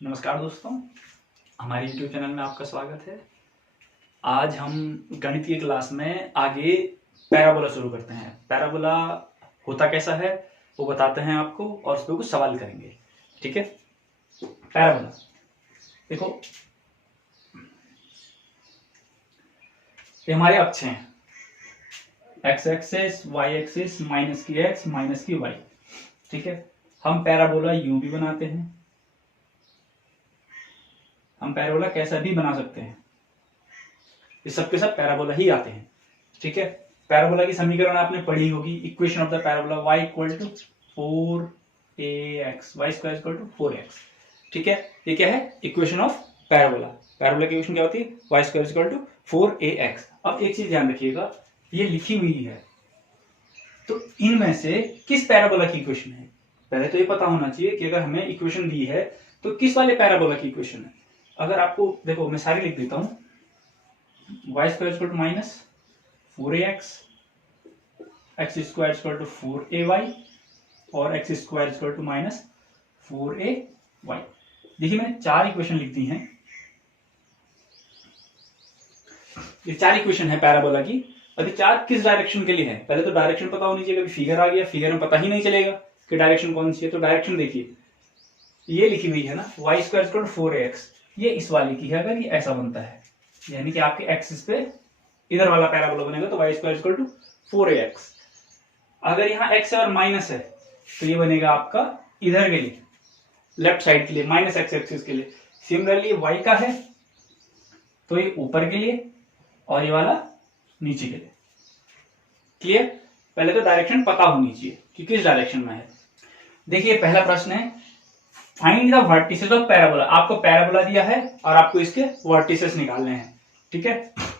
नमस्कार दोस्तों, हमारे YouTube चैनल में आपका स्वागत है। आज हम गणित की क्लास में आगे पैराबोला शुरू करते हैं। पैराबोला होता कैसा है वो बताते हैं आपको और उस पर कुछ सवाल करेंगे। ठीक है। पैराबोला देखो, ये हमारे अक्ष हैं, x axis, y axis, minus की एक्स माइनस की वाई। ठीक है। हम पैराबोला यूं भी बनाते हैं, हम पैराबोला कैसा भी बना सकते हैं। ये सबके सब पैराबोला ही आते हैं। ठीक है। पैराबोला की समीकरण आपने पढ़ी होगी। Equation of the parabola y equal to 4ax, y square equal to 4x। ठीक है। ये क्या है? Equation of parabola. पैराबोला की इक्वेशन क्या होती है? y square equal to 4ax। अब एक चीज ध्यान रखिएगा, ये लिखी हुई है तो इनमें से किस पैराबोला की इक्वेशन है? पहले तो ये पता होना चाहिए कि अगर हमें इक्वेशन दी है तो किस वाले पैराबोला की इक्वेशन है। अगर आपको देखो, मैं सारी लिख देता हूं, y square equal to minus 4ax, x square equal to 4ay और x square equal to minus 4ay। देखिए मैंने चार इक्वेशन लिख दी हैं। ये चार इक्वेशन है पैराबोला की। अब ये चार किस डायरेक्शन के लिए है? पहले तो डायरेक्शन पता होनी चाहिए। कभी फिगर आ गया, फिगर में पता ही नहीं चलेगा कि डायरेक्शन कौन सी है। तो डायरेक्शन देखिए, ये लिखी हुई है ना, y square equal to 4ax, ये इस वाले की है। अगर ये ऐसा बनता है यानी कि आपके एक्सिस पे इधर वाला पैराबोला बनेगा तो y square equal to 4ax। अगर यहाँ x है और माइनस है तो ये बनेगा आपका इधर के लिए, लेफ्ट साइड के लिए, माइनस एक्स एक्सिस के लिए। सिमिलरली y का है तो ये ऊपर के लिए और ये वाला नीचे के लिए। क्लियर? पहले तो डायरेक्शन पता होनी चाहिए कि किस डायरेक्शन में है। देखिए पहला प्रश्न है, find the vertices of parabola. आपको पैराबोला दिया है और आपको इसके वर्टिसेस निकालने हैं। ठीक है।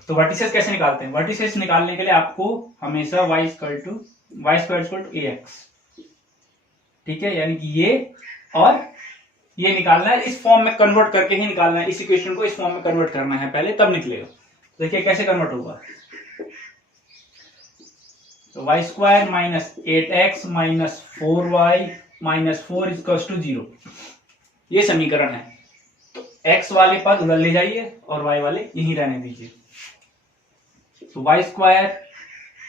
तो वर्टिसेस कैसे निकालते हैं? वर्टिसेस निकालने के लिए आपको हमेशा y square equal to ax, ठीक है, यानी कि ये और ये निकालना है। इस फॉर्म में कन्वर्ट करके ही निकालना है। इस इक्वेशन को इस फॉर्म में कन्वर्ट करना है पहले, तब निकलेगा। तो देखिए कैसे कन्वर्ट होगा। तो y square minus 8x minus 4y minus 4 equal to 0, ये समीकरण है। तो x वाले पद उधर ले जाइए और y वाले यहीं रहने दीजिए। तो y square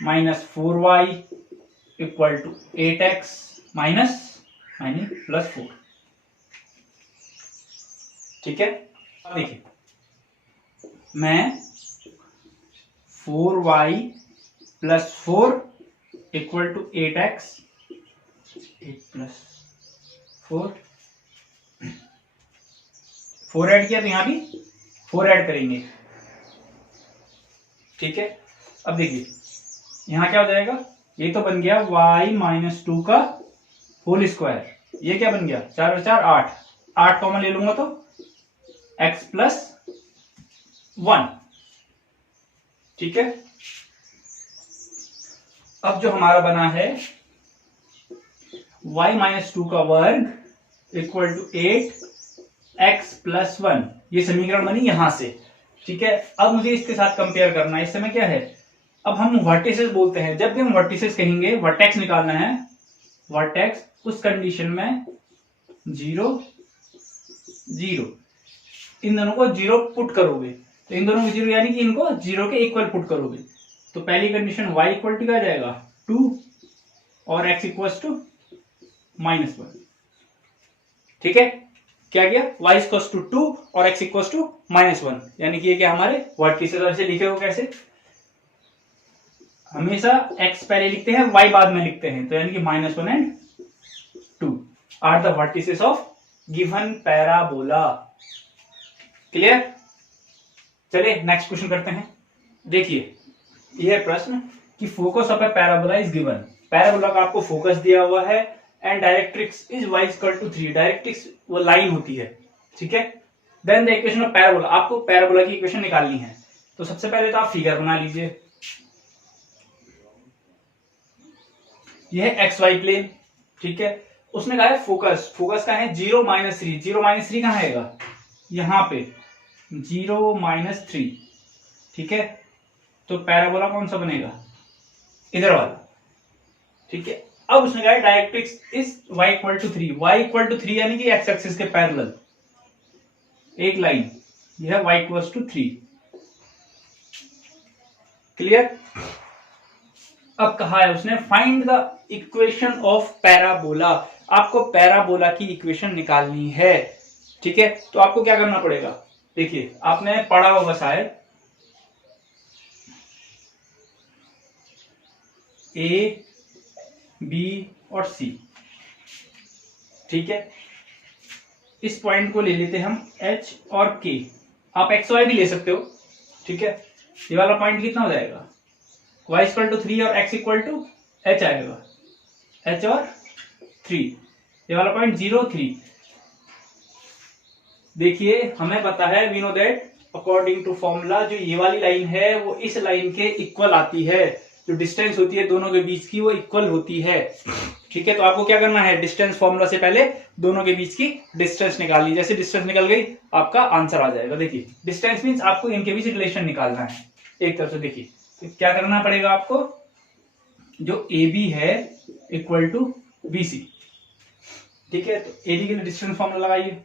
minus 4y equal to 8x minus plus 4। ठीक है। देखिए मैं 4y plus 4 equal to 8x, 8 plus 4 add किया तो यहां भी 4 ऐड करेंगे। ठीक है। अब देखिए यहां क्या हो जाएगा, ये तो बन गया y माइनस 2 का होल स्क्वायर। ये क्या बन गया, 4 और 4 8, 8 कॉमन ले लूंगा तो x प्लस 1। ठीक है। अब जो हमारा बना है y माइनस 2 का वर्ग इक्वल टू 8x प्लस 1, ये समीकरण बनी यहां से। ठीक है। अब मुझे इसके साथ कंपेयर करना है। इस समय क्या है, अब हम वर्टिसेस बोलते हैं। जब भी हम वर्टिसेस कहेंगे, वर्टेक्स निकालना है, वर्टेक्स, उस कंडीशन में 0 0, इन दोनों को 0 पुट करोगे तो इन दोनों को 0 यानी कि इनको 0 के इक्वल पुट करोगे तो पहली कंडीशन y इक्वल टू क्या आ जाएगा 2 और x इक्वल टू माइनस 1। ठीक है। क्या गया, y इक्वल टू 2 और x इक्वल टू माइनस 1, यानी कि ये क्या हमारे वर्टिसेस। ऐसे लिखे हो कैसे, हमेशा x पहले लिखते हैं, y बाद में लिखते हैं। तो यानी कि minus 1 and 2 are the vertices of given parabola. Clear? चलिए नेक्स्ट क्वेश्चन करते हैं। देखिए यह प्रश्न कि focus of a parabola is given. Parabola का आपको फोकस दिया हुआ है and directrix is y equal to 3। Directrix वो लाइन होती है। ठीक है। Then the equation of parabola, आपको पैराबोला की इक्वेशन निकालनी है। तो सबसे पहले तो आप फिगर बना लीजिए। यह है एक्स वाई प्लेन। ठीक है। उसने कहा है फोकस, फोकस का है 0 माइनस 3। 0 माइनस 3 कहां आएगा, यहां पे 0 माइनस 3। ठीक है। तो पैराबोला कौन सा बनेगा, इधर वाला। ठीक है। अब उसने कहा directrix is y equal to 3। y equal to 3 यानी कि x एक्सिस के पैरेलल। एक लाइन, यह है y इक्वल्स टू 3। क्लियर। अब कहा है उसने find the equation of parabola, आपको पैराबोला की इक्वेशन निकालनी है। ठीक है, तो आपको क्या करना पड़ेगा, देखिए आपने पढ़ा होगा शायद ए बी और सी। ठीक है, इस पॉइंट को ले लेते हैं हम एच और के, आप एक्स वाई भी ले सकते हो। ठीक है, ये वाला पॉइंट कितना हो जाएगा, y इक्वल टू 3 और x इक्वल टू h आएगा, h और 3, ये वाला पॉइंट 0 3। देखिए हमें पता है, we know that according to formula, जो ये वाली लाइन है वो इस लाइन के इक्वल आती है, जो डिस्टेंस होती है दोनों के बीच की वो इक्वल होती है। ठीक है, तो आपको क्या करना है, डिस्टेंस फॉर्मूला से पहले दोनों के बीच की डिस्टेंस निकालनी, जैसे डिस्टेंस निकल गई आपका आंसर आ जाएगा। देखिए डिस्टेंस मीन्स आपको इनके बीच रिलेशन निकालना है एक तरफ से। देखिए तो क्या करना पड़ेगा आपको, जो ए बी है इक्वल टू बी सी। ठीक है, तो ए बी के लिए डिस्टेंस फॉर्मूला लगाइए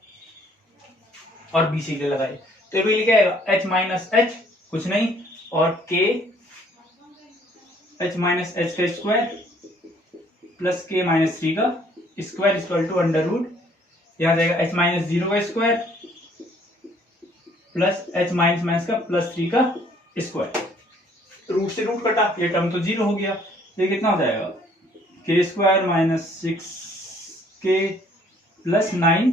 और बी सी के लिए लगाइए, तो ए बी क्या आएगा, एच माइनस एच कुछ नहीं, और के एच माइनस एच का स्क्वायर प्लस के माइनस 3 का square equal to under root, यहां जाएगा एच माइनस 0 का square plus h minus minus का प्लस 3 का स्क्वायर, रूट से रूट कटा, ये टर्म तो 0 हो गया, ये कितना हो जाएगा, के स्क्वायर माइनस 6 के प्लस 9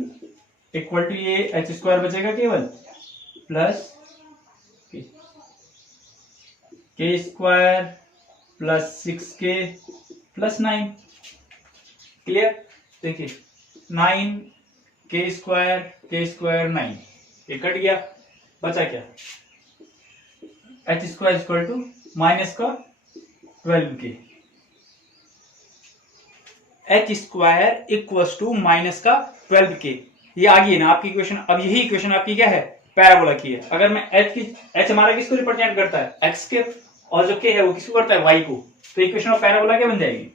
इक्वल टू ये एच स्क्वायर बचेगा केवल प्लस के स्क्वायर प्लस 6 के प्लस 9। क्लियर। देखिए 9 के स्क्वायर 9, ये कट गया, बचा क्या, h square equal to minus का 12 k, h square equal to minus का 12 के, ये आ गई ना आपकी इक्वेशन। अब यही इक्वेशन आपकी क्या है, पैराबोला की है। अगर मैं एच हमारा किसको रिप्रेजेंट करता है, एक्स के, और जो के है वो किसको करता है, वाई को, तो इक्वेशन ऑफ पैराबोला क्या बन जाएगी,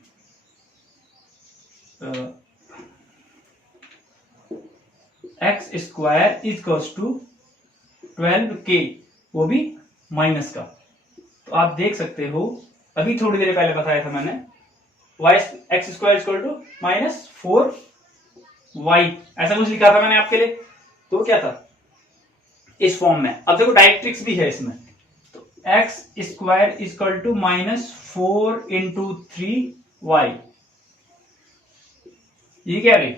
एक्स स्क्वायर इक्वल्स टू 12 के, वो भी माइनस का। तो आप देख सकते हो, अभी थोड़ी देर पहले बताया था मैंने, y x square equal to minus 4 y, ऐसा कुछ लिखा था मैंने आपके लिए, तो क्या था इस फॉर्म में। अब देखो डायरेक्ट्रिक्स भी है इसमें, तो x square equal to minus 4 into 3 y, ये क्या रही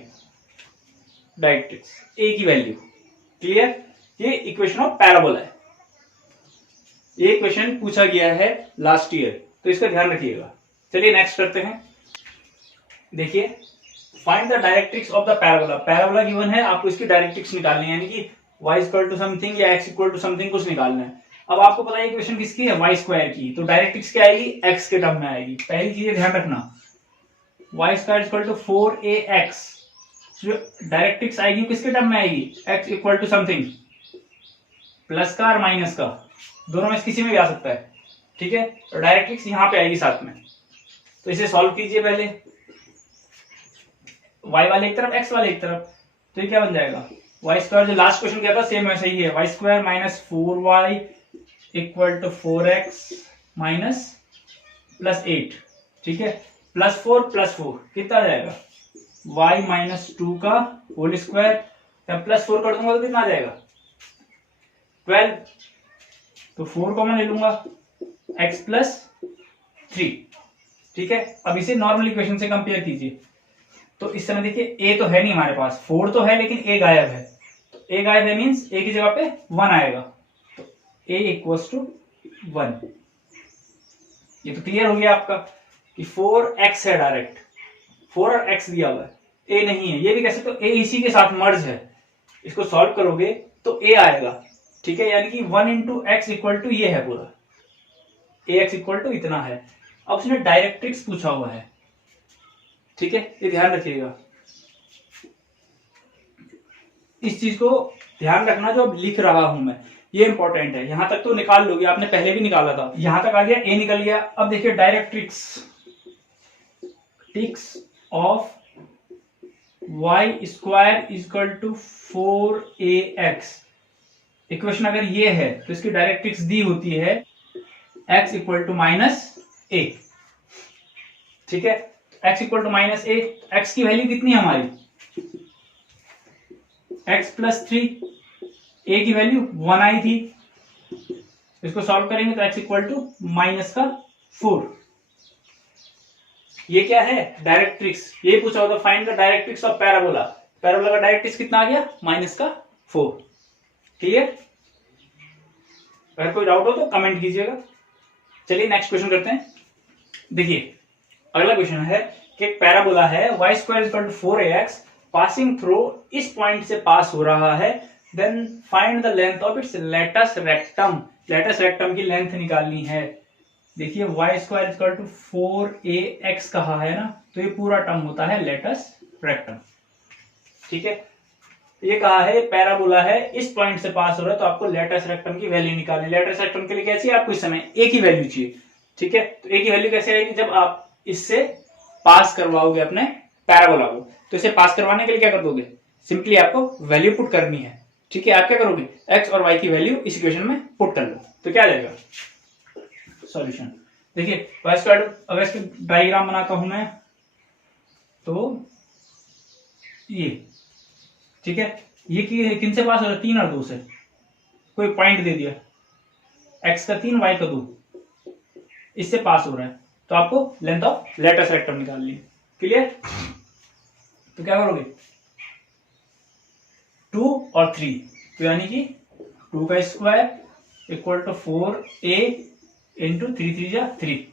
डायरेक्ट्रिक्स, ए की वैल्यू। क्लियर, ये इक्वेशन ऑफ पैराबोला है, ये क्वेश्चन पूछा गया है लास्ट ईयर, तो इसका ध्यान रखिएगा। चलिए नेक्स्ट करते हैं। देखिए find the directrix of the parabola, parabola given है, आपको इसकी डायरेक्ट्रिक्स निकालनी है, यानी कि y इक्वल टू समथिंग या x इक्वल टू समथिंग कुछ निकालना है। अब आपको पता है इक्वेशन किसकी है, y स्क्वायर की, तो डायरेक्ट्रिक्स क्या आएगी, x के टर्म में आएगी। पहली चीज ध्यान रखना, y square equal to 4ax, जो डायरेक्ट्रिक्स आएगी किसके टर्म में आएगी, x equal to something, plus का और माइनस का, दोनों में किसी में भी आ सकता है। ठीक है, तो डायरेक्ट्रिक्स यहां पे आएगी साथ में, तो इसे सॉल्व कीजिए पहले, y वाले एक तरफ x वाले एक तरफ, तो ये क्या बन जाएगा, वाई स्क्वायर जो लास्ट क्वेश्चन किया था सेम वैसा ही है, y square minus 4y equal to 4x minus plus 8। ठीक है, प्लस 4 कितना आ जाएगा, y माइनस 2 का होल स्क्वायर, प्लस 4 कर दूंगा तो कितना आ जाएगा 12, तो 4 कॉमन ले लूंगा, x प्लस 3। ठीक है, अब इसे नॉर्मल इक्वेशन से कंपेयर कीजिए, तो इस समय देखिए ए तो है नहीं हमारे पास, 4 तो है लेकिन ए गायब है, तो ए गायब है मीन्स ए की जगह पे 1 आएगा, तो ए इक्वल्स टू 1। ये तो क्लियर हो गया आपका कि 4x है, डायरेक्ट 4 और x दिया हुआ है, ए नहीं है। ये भी कैसे, तो ए इसी के साथ मर्ज है, इसको सॉल्व करोगे तो ए आएगा। ठीक है, यानी कि 1 इंटू एक्स इक्वल टू ये है पूरा, ए एक्स इक्वल टू इतना है। अब उसने डायरेक्ट्रिक्स पूछा हुआ है, ठीक है, ये ध्यान रखिएगा, इस चीज को ध्यान रखना जो अब लिख रहा हूं मैं, ये इंपॉर्टेंट है। यहां तक तो निकाल लोगे, आपने पहले भी निकाला था, यहां तक आ गया, ए निकल गया। अब देखिए directrix of y square equal to 4ax, equation अगर ये है तो इसकी डायरेक्ट्रिक्स दी होती है x equal to minus a. ठीक है, x equal to minus a, x की वैल्यू कितनी है हमारी, x प्लस 3, a की वैल्यू 1 आई थी। इसको सॉल्व करेंगे तो x इक्वल टू माइनस का 4। ये क्या है, डायरेक्ट्रिक्स। ये पूछा होता find the directrix of parabola. Parabola का डायरेक्ट्रिक्स कितना आ गया, माइनस का 4। क्लियर? अगर कोई डाउट हो तो कमेंट कीजिएगा। चलिए नेक्स्ट क्वेश्चन करते हैं। देखिए अगला क्वेश्चन है कि एक पैराबोला है y square equal to 4ax passing through इस पॉइंट से पास हो रहा है, then find the length of its latus rectum. Latus rectum की लेंथ निकालनी है। देखिए y square equal to 4ax कहा है ना, तो ये पूरा टर्म होता है लेटस रेक्टम। ठीक है, ये कहा है पैराबोला है, इस पॉइंट से पास हो रहा है, तो आपको लेटस रेक्टम की वैल्यू निकालनी है। लेटस रेक्टम के लिए क्या चाहिए आपको, इस समय a की वैल्यू चाहिए। ठीक है, तो a की वैल्यू कैसे आएगी, जब आप इससे पास करवाओगे अपने पैराबोला को। तो इसे पास करवाने के लिए क्या कर दोगे, सिंपली आपको वैल्यू पुट करनी है। ठीक है, आप क्या करोगे, x और y की वैल्यू इस इक्वेशन में पुट कर लो, तो क्या आ जाएगा सॉल्यूशन। देखिए y स्क्वायर, अगर इसका डायग्राम बनाता हूं मैं तो ये, ठीक है, ये किन से पास हो रहा है, 3 और 2 से। कोई पॉइंट दे दिया, x का 3 y का 2, इससे पास हो रहा है, तो आपको लेंथ ऑफ लेटस रेक्टम निकालनी है। क्लियर? तो क्या करोगे, 2 और 3, तो यानी कि 2 का square equal to 4a into 3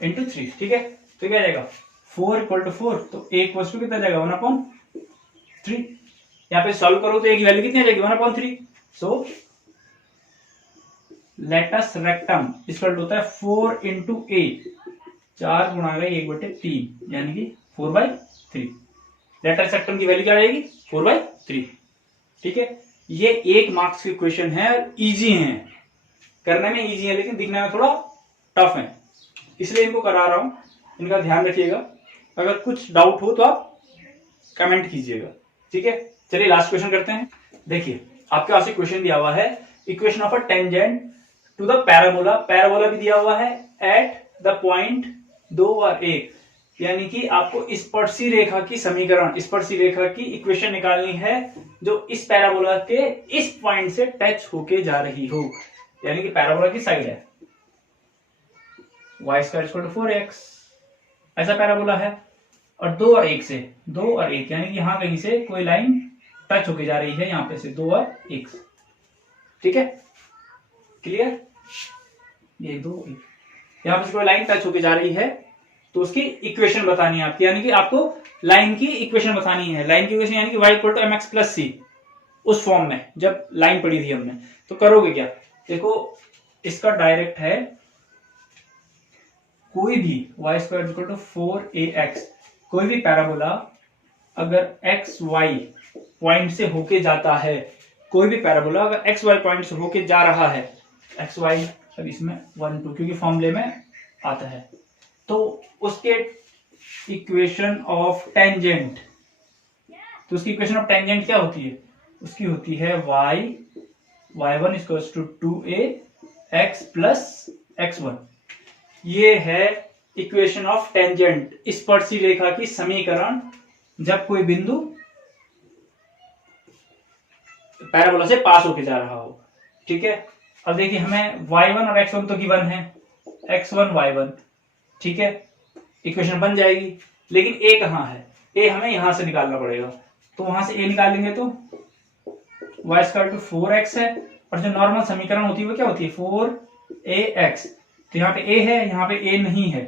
into 3। ठीक है, तो क्या जाएगा 4 इक्वल टू 4, तो a इक्वल टू कितना जाएगा 1/3। यहाँ पे सॉल्व करो तो a की वैल्यू कितनी आ जाएगी 1/3। सो लेटस रेक्टम इक्वल होता है 4 इंटू ए, 4 गुणा गए 1/3, यानी कि 4/3। लेटस रेक्टम की वैल्यू क्या रहेगी 4/3। ठीक है, ये 1 मार्क्स की क्वेश्चन है, इजी है, करने में इजी है, लेकिन दिखने में थोड़ा टफ है, इसलिए इनको करा रहा हूं। इनका ध्यान रखिएगा, अगर कुछ डाउट हो तो आप कमेंट कीजिएगा। ठीक है, चलिए लास्ट क्वेश्चन करते हैं। देखिए आपके पास एक क्वेश्चन दिया हुआ है, equation of a tangent to the parabola. Parabola भी दिया हुआ है एट द पॉइंट 2 और 1, यानी कि आपको स्पर्शी रेखा की समीकरण, स्पर्शी रेखा की इक्वेशन निकालनी है जो इस पैराबोला के इस पॉइंट से टच होके जा रही हो, यानी कि पैराबोला की साइड है y square equal to 4x, ऐसा पैराबोला है, और 2 और 1 से, 2 और 1 यानी कि यहां कहीं से कोई लाइन टच होके जा रही है, यहां पे से 2 और 1। ठीक है, क्लियर? ये 2 1 यहां पे कोई लाइन टच होके जा रही है, तो उसकी इक्वेशन बतानी है आपकी, यानी कि आपको लाइन की इक्वेशन बतानी है। लाइन की इक्वेशन यानी कि y equal to mx plus c, उस फॉर्म में जब लाइन पड़ी थी हमने। तो करोगे क्या, देखो इसका डायरेक्ट है, कोई भी y square equal to 4ax, कोई भी पैराबोला अगर x y पॉइंट से होके जाता है, कोई भी पैराबोला अगर x y पॉइंट से होके जा रहा है, x y अब इसमें 1 2 क्योंकि फॉर्मूले में आता है, तो उसके इक्वेशन ऑफ टेंजेंट, तो उसकी इक्वेशन ऑफ टेंजेंट क्या होती है, उसकी होती है y1 equals to 2ax plus x1। ये है इक्वेशन ऑफ टेंजेंट, स्पर्शी रेखा की समीकरण, जब कोई बिंदु पैराबोला से पास होके जा रहा हो। ठीक है, अब देखिए हमें y1 और x1 तो गिवन है, x1 y1, ठीक है, इक्वेशन बन जाएगी, लेकिन a कहां है, a हमें यहां से निकालना पड़ेगा, तो वहां से a निकालेंगे तो y स्क्वायर टू 4x है, और जो नॉर्मल समीकरण होती है वो क्या होती है 4ax, तो यहाँ पे a है, यहाँ पे a नहीं है,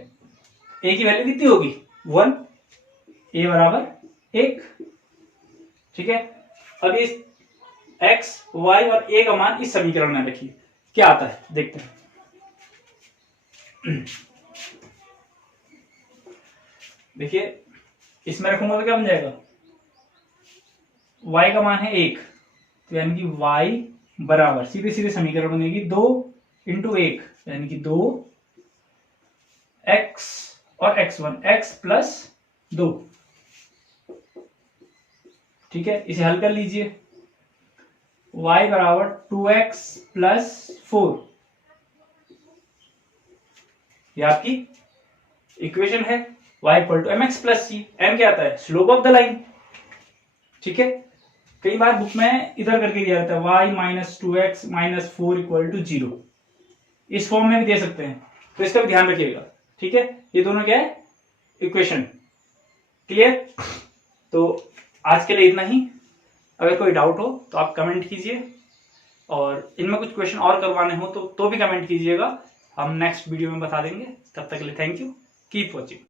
a की वैल्यू कितनी होगी 1, a बराबर 1। ठीक है, अब इस x y और a का मान इस समीकरण में रखिए, क्या आता है देखते हैं। देखिए इसमें रखूंगा तो क्या बन जाएगा, y का मान है 1, तो यानी कि y बराबर सीधे सीधे समीकरण बनेगी 2 इंटू 1, यानी कि 2 x और x1, x प्लस 2। ठीक है, इसे हल कर लीजिए, y बराबर 2x प्लस 4, ये आपकी इक्वेशन है। y equal to mx plus c, m क्या आता है, स्लोप ऑफ द लाइन। ठीक है, कई बार बुक में इधर करके दिया जाता है y minus 2x minus 4 equal to 0, इस फॉर्म में भी दे सकते हैं, तो इसका भी ध्यान रखिएगा। ठीक है, ये दोनों क्या है, इक्वेशन। क्लियर? तो आज के लिए इतना ही। अगर कोई डाउट हो तो आप कमेंट कीजिए, और इनमें कुछ क्वेश्चन और करवाने हो तो भी कमेंट कीजिएगा, हम नेक्स्ट वीडियो में बता देंगे। तब तक के लिए थैंक यू, कीप वॉचिंग।